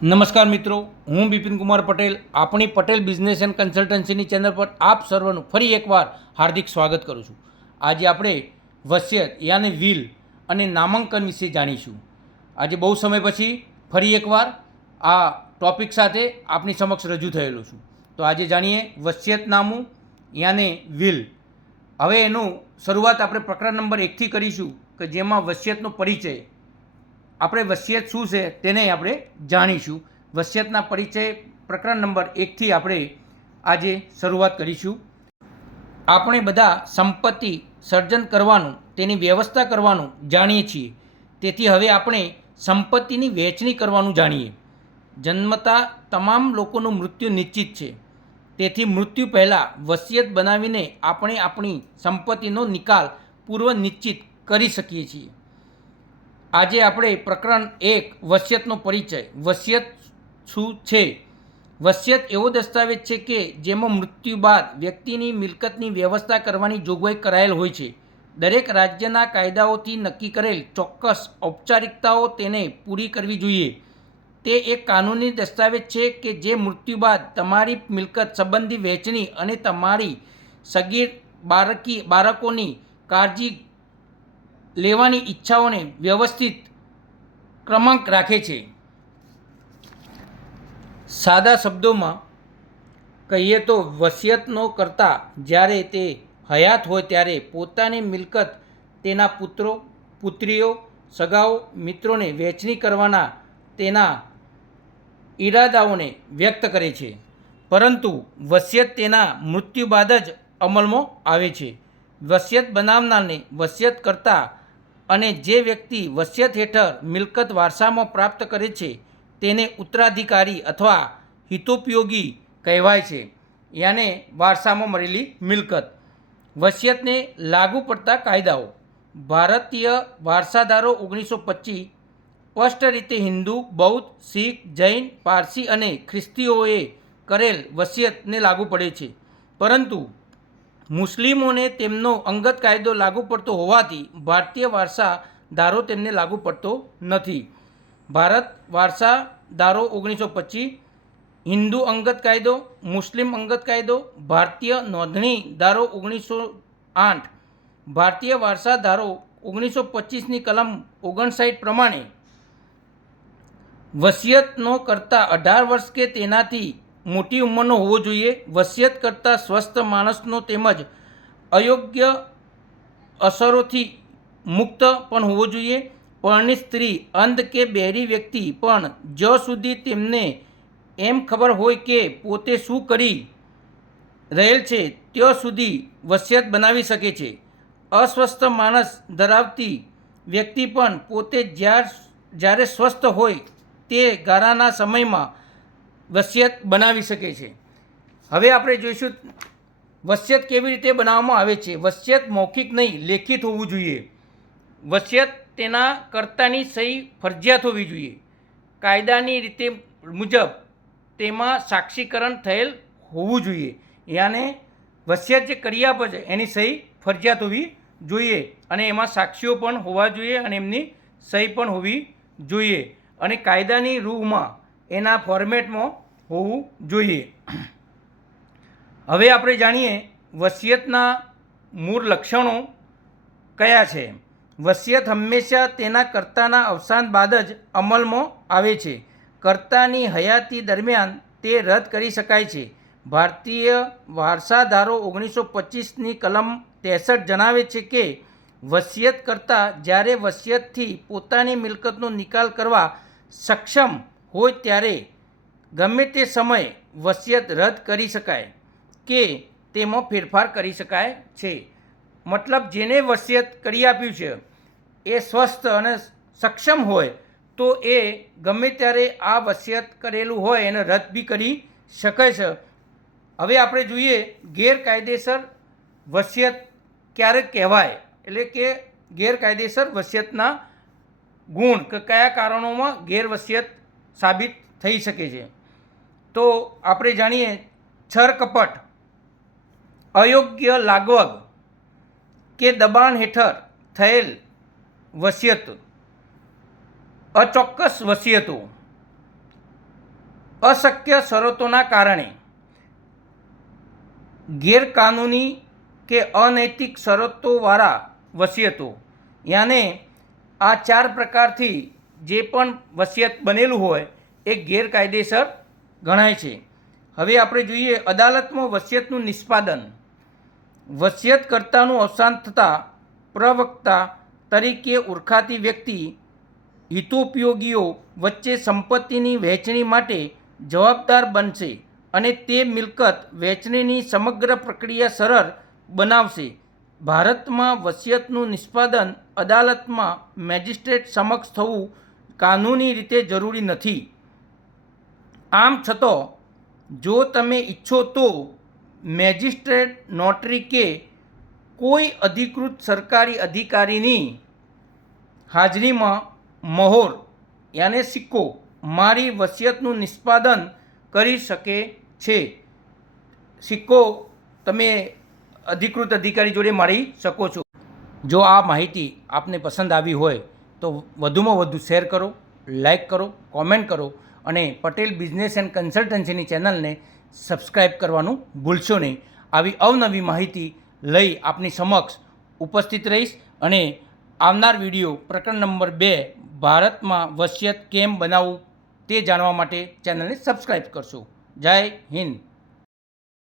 નમસ્કાર મિત્રો, હું બિપિન કુમાર પટેલ આપણી પટેલ બિઝનેસ એન્ડ કન્સલ્ટન્સીની ચેનલ પર આપ સર્વનું ફરી એકવાર હાર્દિક સ્વાગત કરું છું. આજે આપણે વસિયત યાને વિલ અને નામાંકન વિશે જાણીશું. આજે બહુ સમય પછી ફરી એકવાર આ ટોપિક સાથે આપની સમક્ષ રજૂ થયેલો છું. તો આજે જાણીએ વસિયતનામું યાને વિલ હવે એનું શરૂઆત આપણે પ્રકરણ નંબર એકથી કરીશું કે જેમાં વસિયતનો પરિચય આપણે વસિયત શું છે તેને આપણે જાણીશું. વસિયતના પરિચય પ્રકરણ નંબર એકથી આપણે આજે શરૂઆત કરીશું. આપણે બધા સંપત્તિ સર્જન કરવાનું, તેની વ્યવસ્થા કરવાનું જાણીએ છીએ. તેથી હવે આપણે સંપત્તિની વહેંચણી કરવાનું જાણીએ. જન્મતા તમામ લોકોનું મૃત્યુ નિશ્ચિત છે. તેથી મૃત્યુ પહેલાં વસિયત બનાવીને આપણે આપણી સંપત્તિનો નિકાલ પૂર્વ નિશ્ચિત કરી શકીએ છીએ. આજે આપણે પ્રકરણ એક, વસિયતનો પરિચય. વસિયત શું છે? વસિયત એવો દસ્તાવેજ છે કે જેમાં મૃત્યુ બાદ વ્યક્તિની મિલકતની વ્યવસ્થા કરવાની જોગવાઈ કરાયેલ હોય છે. દરેક રાજ્યના કાયદાઓથી નક્કી કરેલ ચોક્કસ ઔપચારિકતાઓ તેને પૂરી કરવી જોઈએ. તે એક કાનૂની દસ્તાવેજ છે કે જે મૃત્યુ બાદ તમારી મિલકત સંબંધી વહેંચણી અને તમારી સગીર બાળકી બાળકોની કાળજી લેવાની ઈચ્છાઓને વ્યવસ્થિત ક્રમાંક રાખે છે. સાદા શબ્દોમાં કહીએ તો વસિયતનો કરતા જ્યારે તે હયાત હોય ત્યારે પોતાની મિલકત તેના પુત્રો, પુત્રીઓ, સગાઓ, મિત્રોને વહેંચણી કરવાના તેના ઈરાદાઓને વ્યક્ત કરે છે. પરંતુ વસિયત તેના મૃત્યુ બાદ જ અમલમાં આવે છે. વસિયત બનાવનારને વસિયત કરતા અને જે વ્યક્તિ વસિયત હેઠળ મિલકત વારસામાં પ્રાપ્ત કરે છે, તેને ઉત્તરાધિકારી અથવા હિતોપયોગી કહેવાય છે. યાને વારસામાં મળેલી મિલકત. વસિયતને લાગુ પડતા કાયદાઓ. ભારતીય વારસાદારો ઓગણીસો પચીસ, સ્પષ્ટ રીતે હિન્દુ, બૌદ્ધ, શીખ, જૈન, પારસી અને ખ્રિસ્તીઓએ કરેલ વસિયતને લાગુ પડે છે. પરંતુ મુસ્લિમોને તેમનો અંગત કાયદો લાગુ પડતો હોવાથી ભારતીય વારસાદારો તેમને લાગુ પડતો નથી. ભારત વારસાદારો ઓગણીસો પચીસ, હિન્દુ અંગત કાયદો, મુસ્લિમ અંગત કાયદો, ભારતીય નોંધણીદારો ઓગણીસો આઠ, ભારતીય વારસાદારો ઓગણીસો પચીસની કલમ ઓગણસાઠ પ્રમાણે વસિયતનો કરતાં અઢાર વર્ષ કે તેનાથી મોટી ઉંમરનો હોવો જોઈએ. વસિયત કરતાં સ્વસ્થ માણસનો તેમજ અયોગ્ય અસરોથી મુક્ત પણ હોવો જોઈએ. પરણિત સ્ત્રી અંધ કે બહેરી વ્યક્તિ પણ જ્યાં સુધી તેમને એમ ખબર હોય કે પોતે શું કરી રહેલ છે, ત્યાં સુધી વસિયત બનાવી શકે છે. અસ્વસ્થ માણસ ધરાવતી વ્યક્તિ પણ પોતે જ્યાર, જ્યારે સ્વસ્થ હોય તે ગારાના સમયમાં વસિયત બનાવી શકે છે. હવે આપણે જોઈશું વસિયત કેવી રીતે બનાવવામાં આવે છે. વસિયત મૌખિક નહીં, લેખિત હોવું જોઈએ. વસિયત તેના કર્તાની સહી ફરજિયાત હોવી જોઈએ. કાયદાની રીતે મુજબ તેમાં સાક્ષીકરણ થયેલ હોવું જોઈએ. યાને વસિયત જે કરી આપે છે, એની સહી ફરજિયાત હોવી જોઈએ અને એમાં સાક્ષીઓ પણ હોવા જોઈએ અને એમની સહી પણ હોવી જોઈએ. અને કાયદાની રૂહમાં એના ફોર્મેટમાં હોવું જોઈએ. હવે આપણે જાણીએ વસિયતના મૂળ લક્ષણો કયા છે. વસિયત હંમેશા તેના કર્તાના અવસાન બાદ જ અમલમાં આવે છે. કર્તાની હયાતી દરમિયાન તે રદ કરી શકાય છે. ભારતીય વારસાદારો ઓગણીસો પચીસની કલમ ત્રેસઠ જણાવે છે કે, વસિયત કરતા જ્યારે વસિયતથી પોતાની મિલકતનો નિકાલ કરવા સક્ષમ હોય ત્યારે ગમે તે સમયે વસિયત રદ કરી શકાય કે તેમાં ફેરફાર કરી શકાય છે. મતલબ જેને વસિયત કરી આપ્યું છે, એ સ્વસ્થ અને સક્ષમ હોય તો એ ગમે ત્યારે આ વસિયત કરેલું હોય એને રદ બી કરી શકે છે. હવે આપણે જોઈએ ગેરકાયદેસર વસિયત ક્યારે કહેવાય? એટલે કે ગેરકાયદેસર વસિયતના ગુણ કે કયા કારણોમાં ગેરવસિયત સાબિત થઈ શકે છે. તો આપણે જાણીએ છરકપટ, અયોગ્ય લાગવગ કે દબાણ હેઠળ થયેલ વસિયત, અચોક્કસ વસિયતો, અશક્ય શરતોના કારણે, ગેરકાનૂની કે અનૈતિક શરતોવાળા વસિયતો. યાને આ ચાર પ્રકારથી જે પણ વસિયત બનેલું હોય એ ગેરકાયદેસર ગણાય છે. હવે આપણે જોઈએ અદાલતમાં વસિયતનું નિષ્પાદન. વસિયતકર્તાનું અવસાન થતાં પ્રવક્તા તરીકે ઓળખાતી વ્યક્તિ હિતોપયોગીઓ વચ્ચે સંપત્તિની વહેંચણી માટે જવાબદાર બનશે અને તે મિલકત વહેંચણીની સમગ્ર પ્રક્રિયા સરળ બનાવશે. ભારતમાં વસિયતનું નિષ્પાદન અદાલતમાં મેજિસ્ટ્રેટ સમક્ષ થવું કાનૂની રીતે જરૂરી નથી. આમ છતાં, જો તમે ઈચ્છો તો મેજિસ્ટ્રેટ નોટરી કે કોઈ અધિકૃત સરકારી અધિકારીની હાજરીમાં મહોર, યાને સિક્કો, મારી વસિયતનું નિષ્પાદન કરી શકે છે. સિક્કો તમે અધિકૃત અધિકારી જોડે મળી શકો છો. જો આ માહિતી આપને પસંદ આવી હોય તો વધુમાં વધુ શેર કરો લાઇક કરો, કોમેન્ટ કરો અને પટેલ બિઝનેસ એન્ડ કન્સલ્ટન્સીની ચેનલને સબસ્ક્રાઈબ કરવાનું ભૂલશો નહીં. આવી અવનવી માહિતી લઈ આપની સમક્ષ ઉપસ્થિત રહીશ અને આવનાર વીડિયો પ્રકરણ નંબર બે, ભારતમાં વસિયત કેમ બનાવવું તે જાણવા માટે ચેનલને સબસ્ક્રાઇબ કરશો. જય હિન્દ.